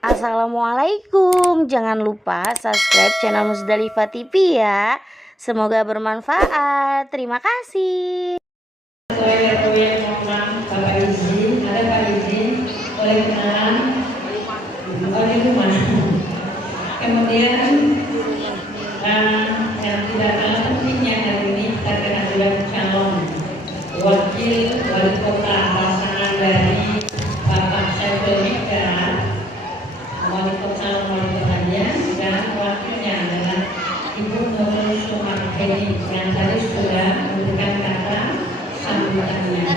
Assalamualaikum. Jangan lupa subscribe channel Musdalifah TV ya. Semoga bermanfaat. Terima kasih. Saya Bapak izin, ada Pak izin, boleh kenalan di rumah. Kemudian yang tidak kalah pentingnya hari ini kita akan juga calon wakil wali kota pasangan dari Bapak Saiful Hidayat, wali kotanya dan wakilnya adalah Ibu Nurul Sumarheni yang tadi sudah memberikan kata sambutannya.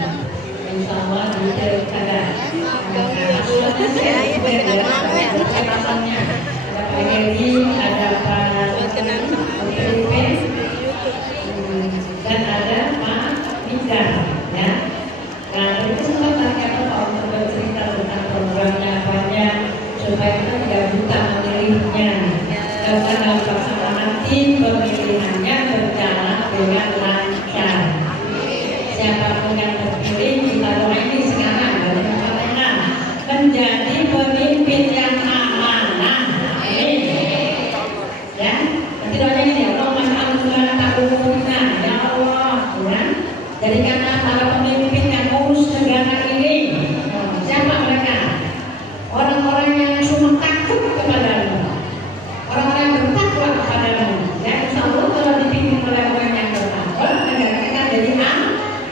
Insya Allah di pilkada ada Pak Heri, ada Pak Felipe, dan ada Pak Nidar, ya. Nah, itu kesempatan kita untuk bercerita tentang programnya banyak supaya kita tidak buta memilihnya. Dan dalam pelaksanaan nanti pemilihannya berjalan dengan lancar. Siapapun yang terpilih kita doain sekarang dari Fatihah menjadi pemimpin yang amanah. Amin. Ya, nanti doanya ini ya Allah mas'alullah ta'umuna ya Allah, ya. Jadi karena para pemimpin yang urus negara ini, siapa mereka? Orang-orang yang cuma takut kepadamu, orang-orang yang bertakwa kepadamu. Ya, insya Allah kalau dipimpin oleh orang yang bertakwa, negara kita jadi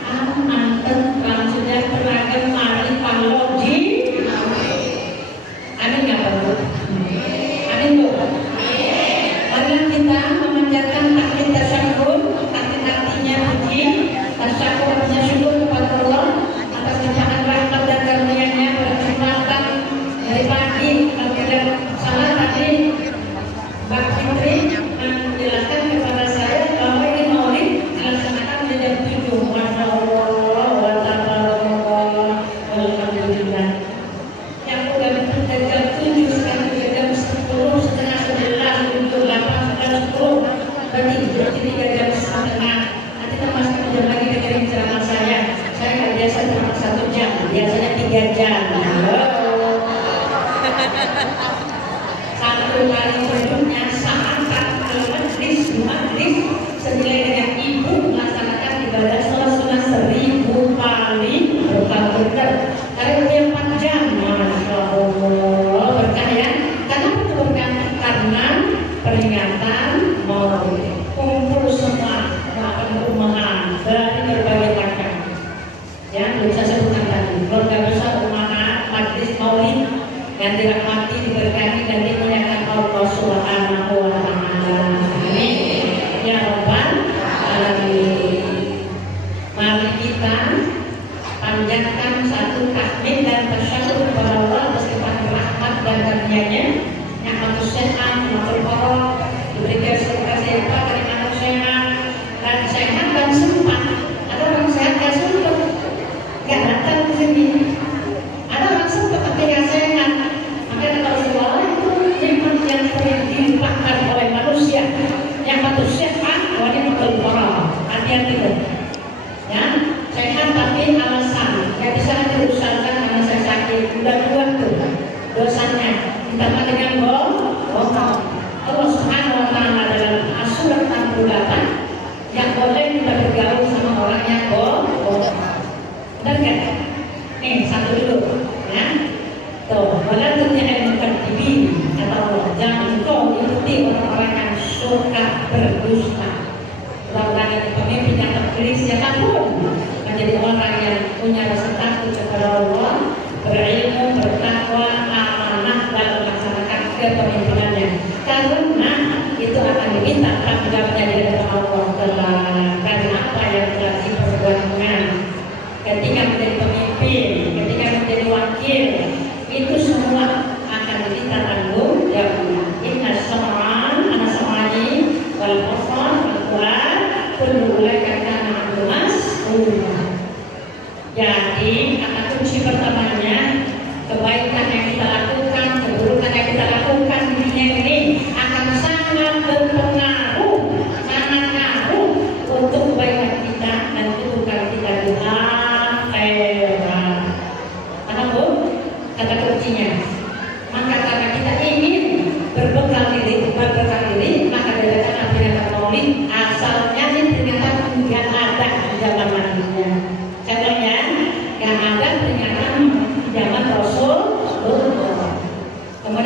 aman, tentram, sejahtera, kemari, paloji. Amin nggak perlu? Amin bu. Marilah kita memanjatkan takbir tasyahud. Takbir artinya puji, tasyahud artinya syukur kepada Allah atas limpahan rahmat dan karunia-Nya pada kesempatan dari pagi. Kalau tidak salah tadi Mbak Fitri menjelaskan kepada saya bahwa ini maulid dilaksanakan di jam 7. Masya Allah, wa tabarakallah, alhamdulillah. Yang udah dari jam 7 sekarang ke jam 10, setengah 11, 7, 8, 9, 10. Berarti 3 jam setengah. Nanti termasuk jam lagi dengerin ceramah saya. Saya nggak biasa ceramah 1 jam, biasanya 3 jam. Satu kali berikutnya saat majlis senilai dengan ibu melaksanakan ibadah sholat sunnah 1000 kali berkali-kali. Karena itu 4 jam, masya Allah, berkah ya. Karena itu berkah karena peringatan mau kumpul semua umahan dari berbagai macam. Ya, belum saya sebutkan tadi. Keluarga besar umahan, majlis maulid yang dirahmati, diberkati dan dimuliakan Allah Subhanahu wa Ta'ala. Amin. Ya Rabbal Alamin. Mari kita panjatkan satu takbir dan tasyahud kepada Allah atas limpahan rahmat dan karunia-Nya. Nikmatus sehat, nikmatul qarah, diberikan surga sehat dari anak sehat dan sehat dan sempat. Ada orang sehat dan sempat, nggak datang ke sini. Ada orang sempat tapi nggak sehat. Maka kata Rasulullah itu nikmat yang sering dilimpahkan oleh manusia. Nikmatus sehat, wa nikmatul qarah. Hati-hati loh. Ya, sehat tapi alasan nggak bisa diusahakan karena saya sakit. Udah keluar tuh dosanya. Ditambah dengan bohong. Allah Subhanahu wa Ta'ala dalam As-Surat 68 yang boleh kita bergaul sama orang yang bohong. Benar nggak? Nih satu dulu, ya. Tuh, wala tuti'il mukadzibin, kata Allah. Jangan kau ikuti orang-orang yang suka berdusta. Orang-orang yang pemimpin yang terpilih siapapun menjadi orang yang punya rasa takut kepada Allah, berilmu, bertakwa, amanah dalam melaksanakan kepemimpinannya. Karena itu akan diminta tanggungannya di hadapan Allah Taala. Karena apa yang telah diperbuatnya ketika menjadi pemimpin, ketika menjadi wakil, itu semua akan diminta tanggung jawabnya. Inna sam'an, ana sam'ani, wal basar, wal fuad, kullu ulaika kana 'anhu mas'ula. Jadi kata kunci pertama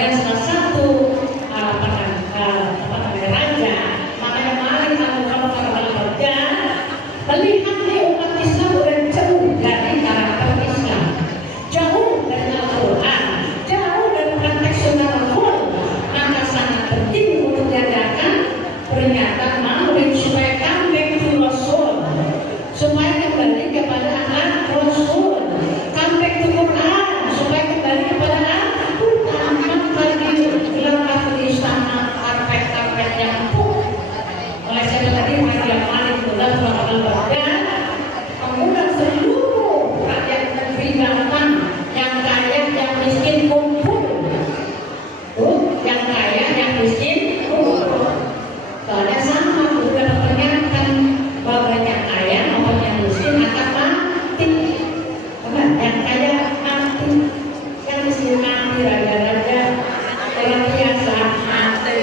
oleh salah satu raja. Makanya mari kalau kerja melihat nih umat Islam udah jauh dari karakter Islam, jauh dari Al-Quran, jauh dari praktek sunnah Rasul. Maka sangat penting untuk diadakan peringatan Maulid supaya comeback to Rasul, supaya kembali kepada anak Rasul, comeback to Quran, supaya kembali kepada Al-Quran. Lagi gelap istana karpet-karpet yang empuk. Oleh saya tadi Raja Malik Mullah Al-Baghdad mengundang seluruh rakyat negeri Yaman, yang kaya yang miskin kumpul. Yang kaya yang miskin kumpul. Soalnya sama sudah memperlihatkan bahwa yang kaya maupun yang miskin akan mati. Yang kaya mati, yang miskin mati, raja-raja orang biasa mati.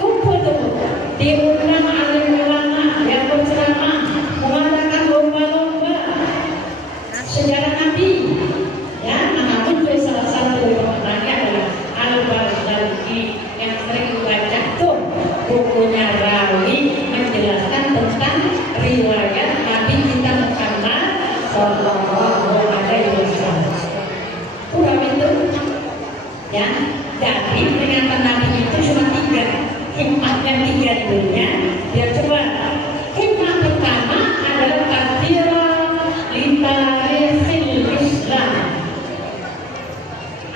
Kumpul tuh diundang alim ulama yang berceramah mengatakan lomba-lomba sejarah Nabi. Ya, namun salah satu pemenangnya adalah Al-Baghdadi yang sering baca tuh bukunya Rawi menjelaskan tentang riwayat Nabi kita Muhammad Sallallahu Alaihi Wasallam. Kurang itu, ya. Jadi peringatan Nabi itu cuma 3, hikmahnya 3 dulunya. Dia coba. Hikmah pertama adalah takdirah litarikhil Islam.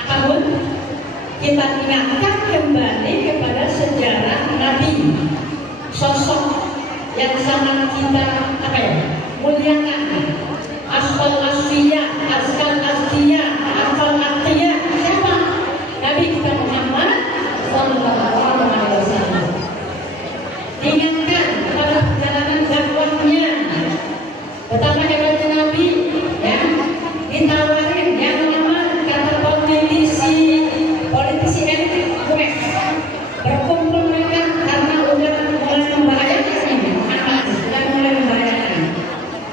Namun kita ingatkan kembali kepada sejarah Nabi, sosok yang sangat kita muliakan. Asfal asfiya, askal asfiya, asfal asfiya. Siapa? Nabi kita Muhammad Sallallahu Alaihi Wasallam. Diingatkan pada perjalanan dakwahnya, betapa hebatnya Nabi, ya. Ditawarin yang namanya kata politisi elit berkumpul mereka karena udah mulai membahayakan ini, sudah mulai membahayakan.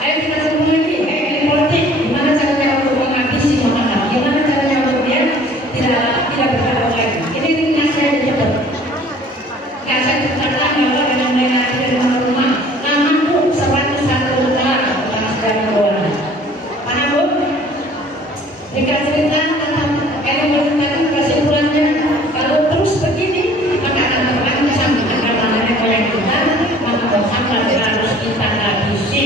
Ayo kita sambung lagi, elit politik. Gimana caranya untuk menghabisi Muhammad? Gimana caranya untuk dia tidak bergabung lagi? Ini ringkas saya cepat. Saya ceritakan bahwa dengan mulai dari rumah namaku 101 dolar dalam sejarah dolar. Paham Bu? Jika cerita tentang menceritakan kesimpulannya, kalau terus begini maka akan terancam agama nenek moyang kita, maka Muhammad harus kita habisi.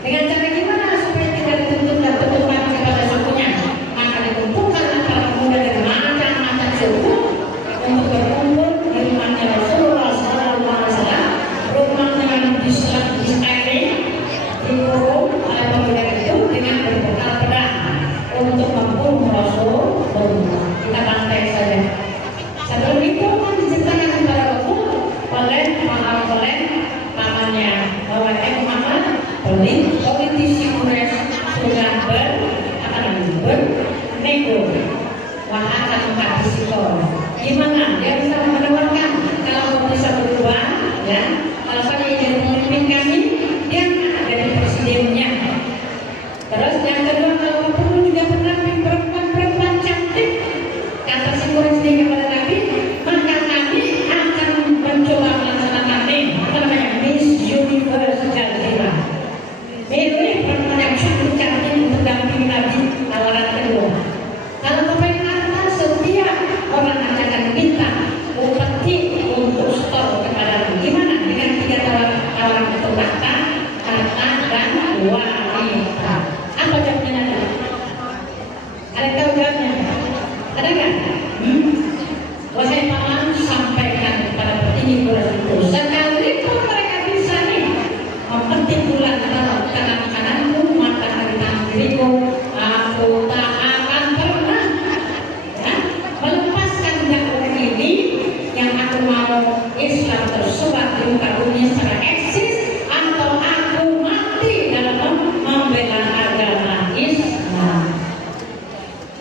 Dengan cara gimana supaya tidak dituntut dan bertumpah kepada sukunya? Maka dikumpulkan para pemuda dari macam-macam suku untuk berkumpul di rumahnya Rasulullah SAW, rumahnya Nabi Israel, dikurung oleh pemuda itu dengan berbekal pedang untuk membunuh Rasulullah. Kita bantai saja. Sebelum itu kan diceritakan kepada Rasul oleh pamannya bahwa Muhammad politisi Quraisy sudah bernego. Wah akan menghabisi kau. Gimana? Dia bisa menawarkan kalau kau bisa berubah, ya. Kalau saya jadi pemimpin kami, dia jadi presidennya. Terus yang kedua, kalau perlu juga pendamping perempuan cantik, kata si Quraisy kepada Nabi, maka kami akan mencoba melaksanakan Miss Universe Jakarta. Milih perempuan yang cantik untuk dampingi Nabi. Tawaran kedua. Kalau kau pengen harta, setiap orang akan minta upeti untuk store kepada Nabi. Gimana dengan 3 tawaran itu? Harta dan wanita. Apa jawabnya Nabi? Ada yang tahu jawabnya? Ada nggak? Wahai paman, sampaikan kepada petinggi Quraisy itu, sekalipun mereka bisa nih mempetik bulan kanan-kananku, matahari tangan kiriku, aku tak akan pernah, ya, melepaskan dakwah ini yang aku mau Islam tersebar di muka bumi secara eksis, atau aku mati dalam membela agama Islam.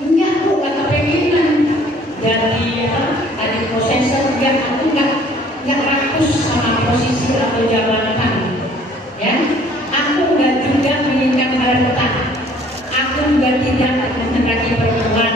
Enggak, aku gak kepenginan jadi tadi prosesor. Enggak, aku nggak rakus sama posisi atau jabatan, ya. Aku nggak juga menginginkan harta. Aku juga tidak mendekati perempuan.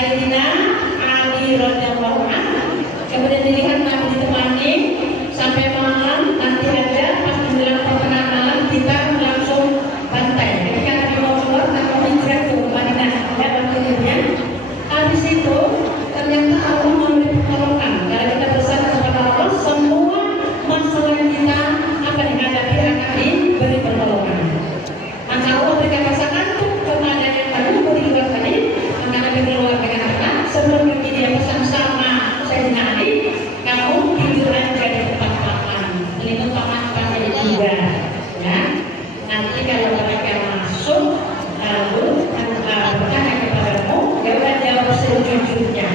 Sayyidina Ali radhiyallahu anhu. Kemudian dilihat Nabi ditemani sampai malam, nanti ada pas menjelang pertengahan malam kita langsung bantai. Ketika Nabi mau keluar, Nabi hijrah ke Madinah ya waktunya. Habis itu ternyata Allah memberi pertolongan. Kalau kita bersama kepada Allah, semua masalah kita apa dihadapi akan diberi pertolongan. Maka Allah berikan pasangan tuh kepada yang baru di luar tadi, maka Nabi keluar dengan anak. Sebelum pergi dia pesan sama Sayyidina Ali, kamu tidur aja di tempat paman, pelindung paman pakai juga, ya. Nanti kalau mereka masuk, lalu bertanya kepadamu, ya udah jawab sejujurnya.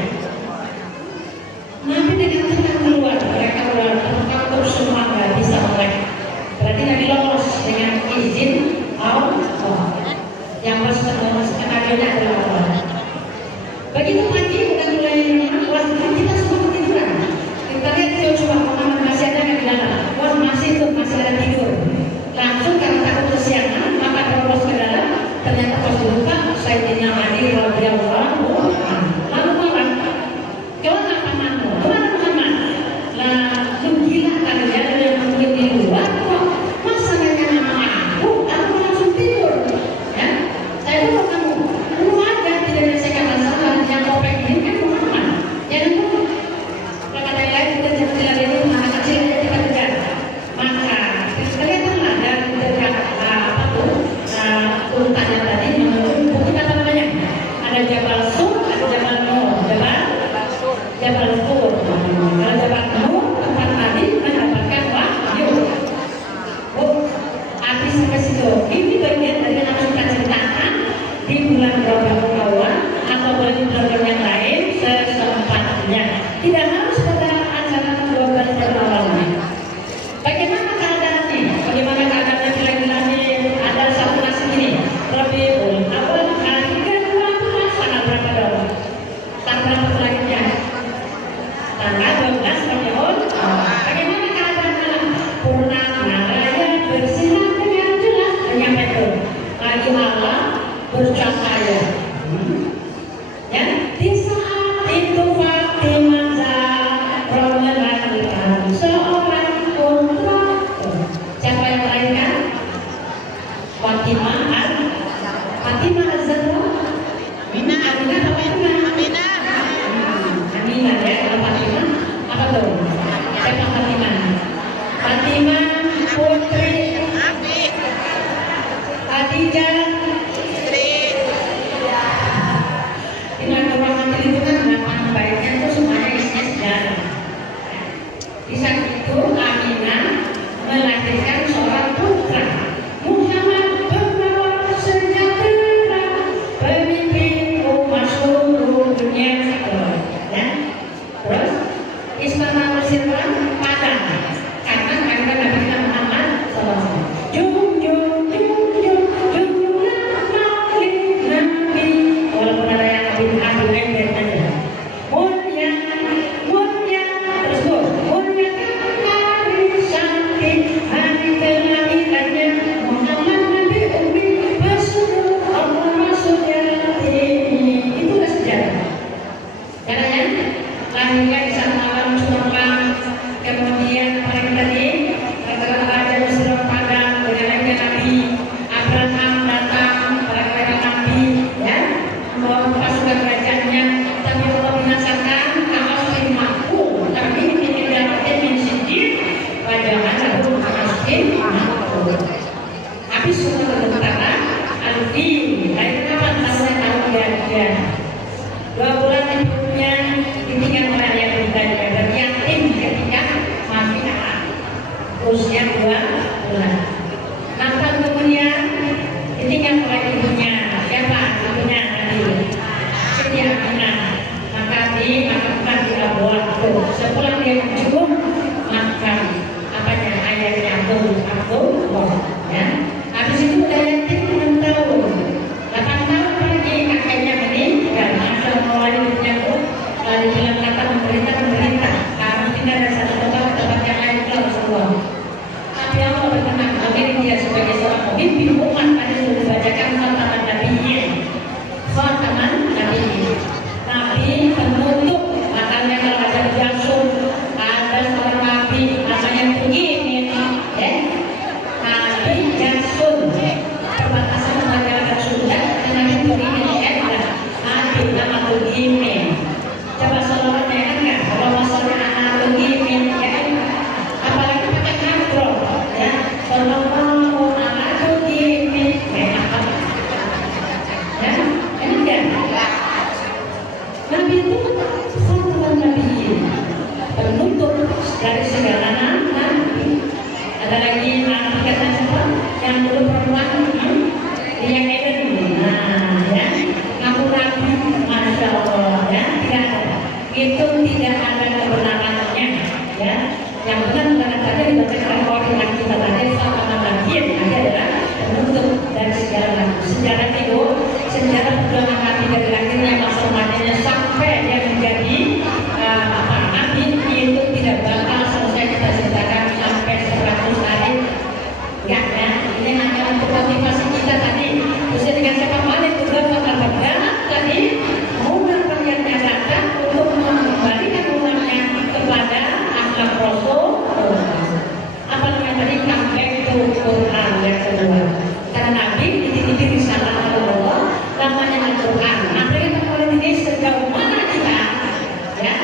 Nabi dengan tenang keluar, mereka keluar, tertutup semua nggak bisa melek. Berarti Nabi lolos dengan izin Allah. Yang harus skenario-nya adalah Allah. Begitu pagi udah mulai wah kita semua ketiduran. Kita lihat coba Muhammad masih ada nggak di dalam? Wah masih ada tidur. Langsung karena takut kesiangan maka terus ke dalam. Ternyata pas buka Sayyidina Ali radhiyallahu anhu. Lalu marah. Kenapa kamu? Kemana Muhammad? Lah lu gila kalian yang mungkin di luar kok masalahnya nama aku langsung tidur. Ya, saya dulu kamu. Lu ada tidak ada sekatan salah yang topeng ini kan Muhammad. Jangan lupa. Kalau ada yang lain kita jangan tidak ini anak kecil yang kita kejar. Maka kelihatanlah dari dekat apa tuh urutannya tadi menurut bukti apa namanya? Ada Jabal Sur, ada Jabal Nur, Jabal Sur. Kalau Jabal Nur tempat tadi mendapatkan wahyu. Oh, habis sampai situ. Ini bagian dari yang kita ceritakan di bulan Rabiul Awal atau bulan-bulan yang lain sesempatnya. Tidak harus pada acara 12 Rabiul Awal. Bagaimana keadaannya? Bagaimana keadaannya lagi-lagi ada satu nasi ini Rabiul Awal hari ke-12 tanggal berapa dong? Tanggal berapa selanjutnya? Tanggal 12 Rabiul Awal. Bagaimana keadaan malam? Purnama raya bersinar dengan jelas dengan itu. Lagi malam bercahaya. Ya, di saat itu Fatimah Zahra melahirkan seorang putra. Siapa yang melahirkan? Fatimah Zahra. Aminah apa Fatimah? Aminah ya, kalau Fatimah apa tuh? Siapa Fatimah? Fatimah putri Khadijah. Dengan keuangan itu kan nama baiknya itu semuanya isinya sejarah. Di saat itu Aminah melahirkan seorang putra. Muhammad pembawa sejahtera, pemimpin umat seluruh dunia. Ya. Terus istana Mesir padam karena kehadiran Nabi kita Muhammad SAW. Walaupun ada yang lebih aduh ember aja. Mulia, terus mulia hari sakti, hari kelahirannya Muhammad Nabi Ummi Rasul Allah Rasulullah ini. Itulah sejarah. Caranya lahirnya di saat malam curang, kemudian mereka tadi raja Mesir padam dengan lahirnya Nabi Abraham datang, mereka Nabi ya membawa pasukan kerajaannya, tapi Allah binasakan Aslim Makul. Tapi ini tidak mensindir wajahnya lalu Aslim Makul. Habis semua tentara Alfi, dari kapan tahu ya? 2 bulan hidupnya ditinggal oleh ayah bundanya, berarti yatim ketika masih anak usia 2 bulan. 6 tahun kemudian ditinggal oleh ibunya. Siapa ibunya? Siti Aminah. Maka dimakamkan di Abu sepulang dia mencukup makan apanya ayahnya Abdullah ya. Habis itu udah yatim 6 tahun itu tidak ada kebenarannya, ya. Yang benar bukan saja dibacakan oleh orang kita tadi sama bagian adalah penutup dari sejarah. Sejarah itu sejarah perjuangan Nabi dari lahirnya masa madanya sampai dia menjadi Nabi itu tidak bakal selesai kita ceritakan sampai 100 hari. Ya, ini hanya untuk motivasi kita tadi. Terus dengan siapa malik juga pengabaran tadi mengundang rakyatnya datang untuk mengembalikan umatnya kepada akhlak Rasul. Apa namanya tadi comeback to Quran yang kedua. Karena Nabi dititipi risalah Allah namanya Al-Quran. Makanya kita boleh ini sejauh mana kita, ya,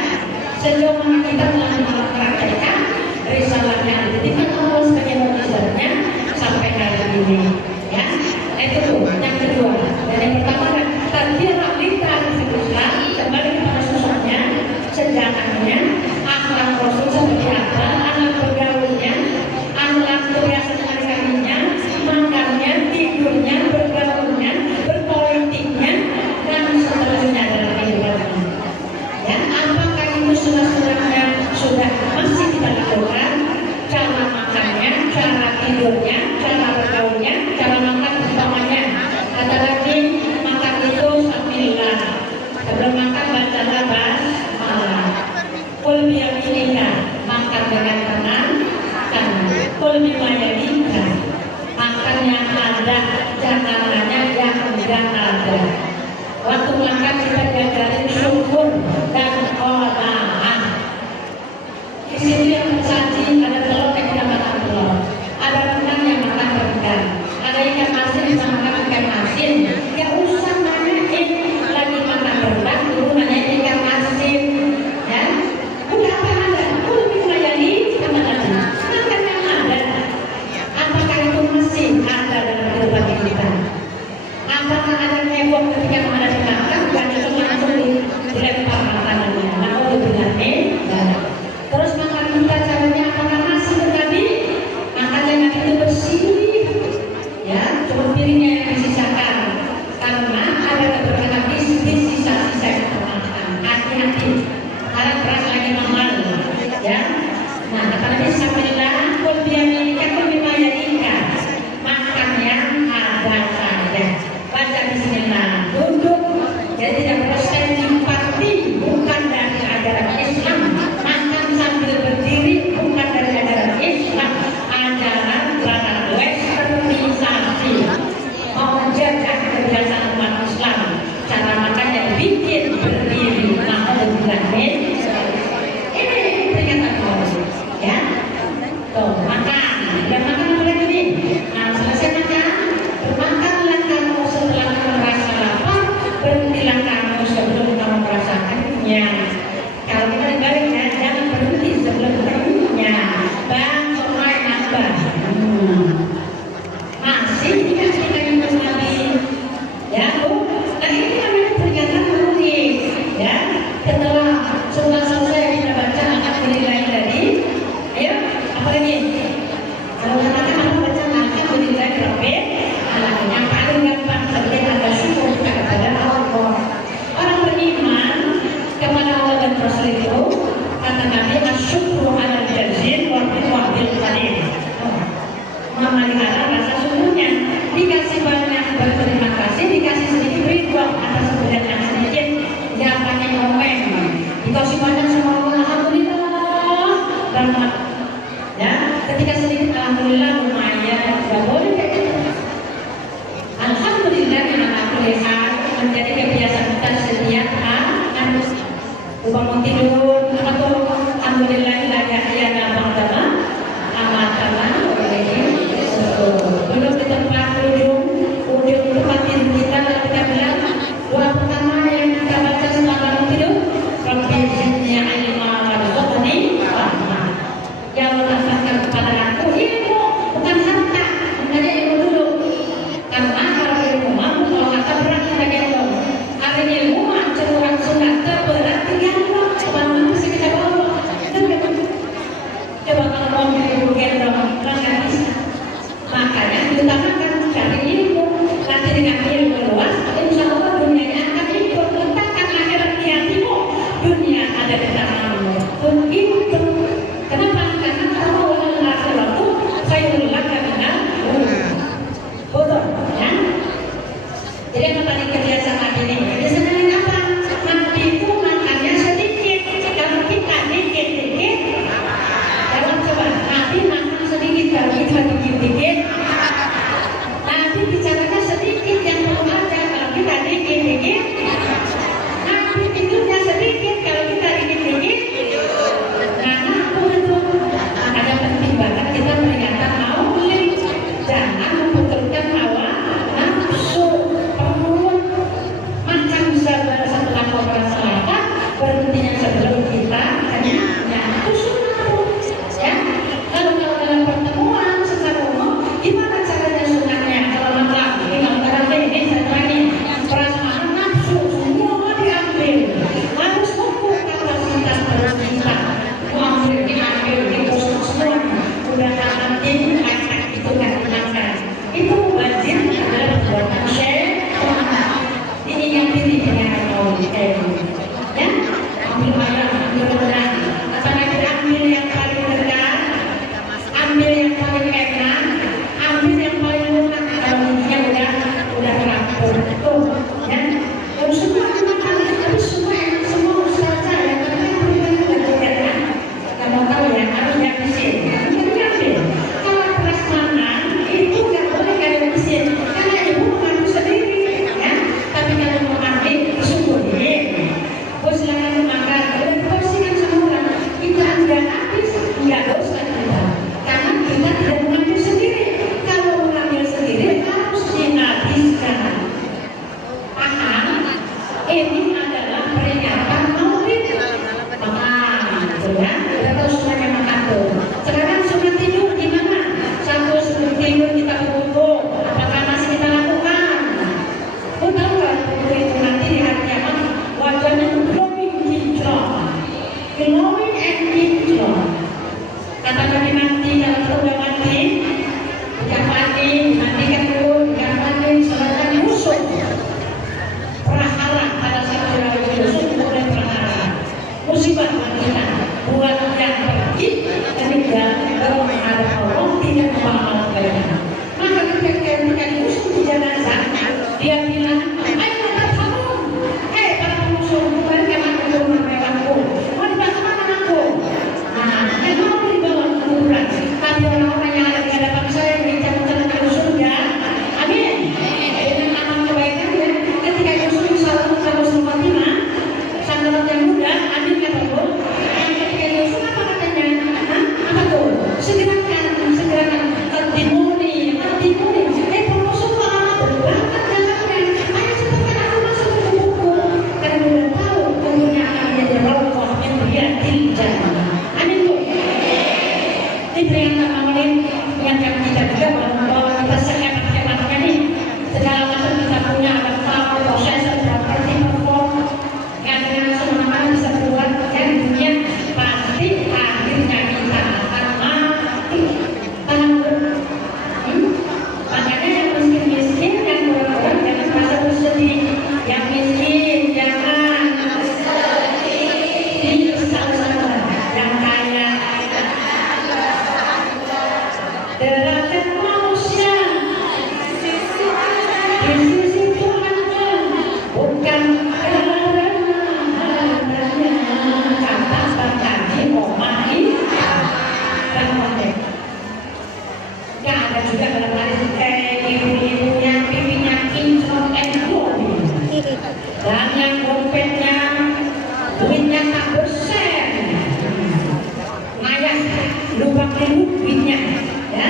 sejauh mana kita telah mempraktekkan risalahnya dititipkan Allah sebagai mukjizatnya sampai hari ini, ya. Itu tuh yang kedua. Dan yang pertama tadbirah kita Islam kembali kepada sosoknya, sejarahnya, akhlak Rasul seperti apa, akhlak bergaulnya, akhlak kebiasaan hari-harinya, makannya, tidurnya, bergaulnya, berpolitiknya, dan seterusnya dalam kehidupannya. Ya, apakah itu sudah masih kita lakukan? Cara makannya, cara tidurnya, cara bergaulnya, cara makan utamanya. Kata lagi makan itu sambilan. Sebelum makan bacalah basmalah. Kul biyaminika, makan dengan kanan. Kul bimayaminika, makan yang ada, jangan hanya yang enggak ada. Waktu makan kita diajarin syukur dan qanaah. Di sini yang tersaji ada telur yang kita makan telur, ada rendang yang makan rendang, ada ikan asin yang makan ikan asin. Ya usah nanyain lagi makan rendang, dulu nanyain ikan asin, ya. Udah apa ada? Lebih melayani sama tadi. Makan yang ada. Apakah itu masih ada dalam kehidupan kita? Apakah ada heboh ketika menghadapi makan dan itu langsung dilempar makanannya? Nah, lebih lagi. Terus makan kita caranya apakah nasi tadi? Makannya nanti itu bersih, ya, cuma piringnya yang disisakan. Karena ada beberapa hadis sisa-sisa yang termakan. Hati-hati, ada beras lagi mahal, ya. Nah, kata Nabi Sallallahu Alaihi Wasallam, makan yang ada saja. Baca Bismillah, duduk, jadi tidak perlu standing party, bukan dari ajaran Islam. dia bilang, ayo bertemu, para pengusul bukan kemana rumah mewahku, mau dibawa kemana aku? Nah, yang mau dibawa ke kuburan, tapi orang-orang yang ada di hadapan saya yang dicatat ke surga, amin. Dengan amal kebaikannya, ketika Yusuf salah kalau Fatimah, sang yang muda, amin kata Bu. Yang ketika Yusuf apa katanya? Hah? Apa tuh? Segerakan, timuni. Pengusul kok lama banget jalannya. Ayo cepatkan aku masuk ke kuburku, karena udah tahu kuburnya akan menjadi rokoh yang beriadil jangan. Amin Bu. Ini peringatan awalin mengingatkan kita juga bahwa kita sehebat-hebatnya nih segala macam kita punya ada power, prosesor, properti, perform yang dengan semena-mena bisa keluar dari dunia, pasti akhirnya kita akan mati. Makanya yang miskin-miskin, yang kurang-kurang jangan merasa bersedih. Yang miskin jangan bersedih, sama-sama. Yang kaya derajat manusia di sisi Tuhan bukan karena hartanya, kata Bang Omai dan Mondek. Gak ada juga dalam hadis ibu-ibu yang pipinya kinclong dan yang dompetnya duitnya tak bersen, ayah lubang duitnya, ya.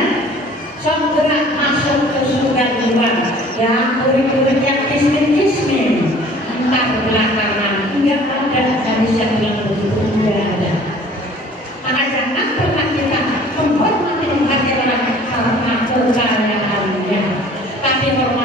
Sok gerak masuk ke surga luar. Yang murid-murid yang kismin-kismin entar belakangan enggak ada hadis yang bilang begitu, enggak ada. Maka jangan pernah kita menghormati hati orang karena kekayaannya, tapi hormati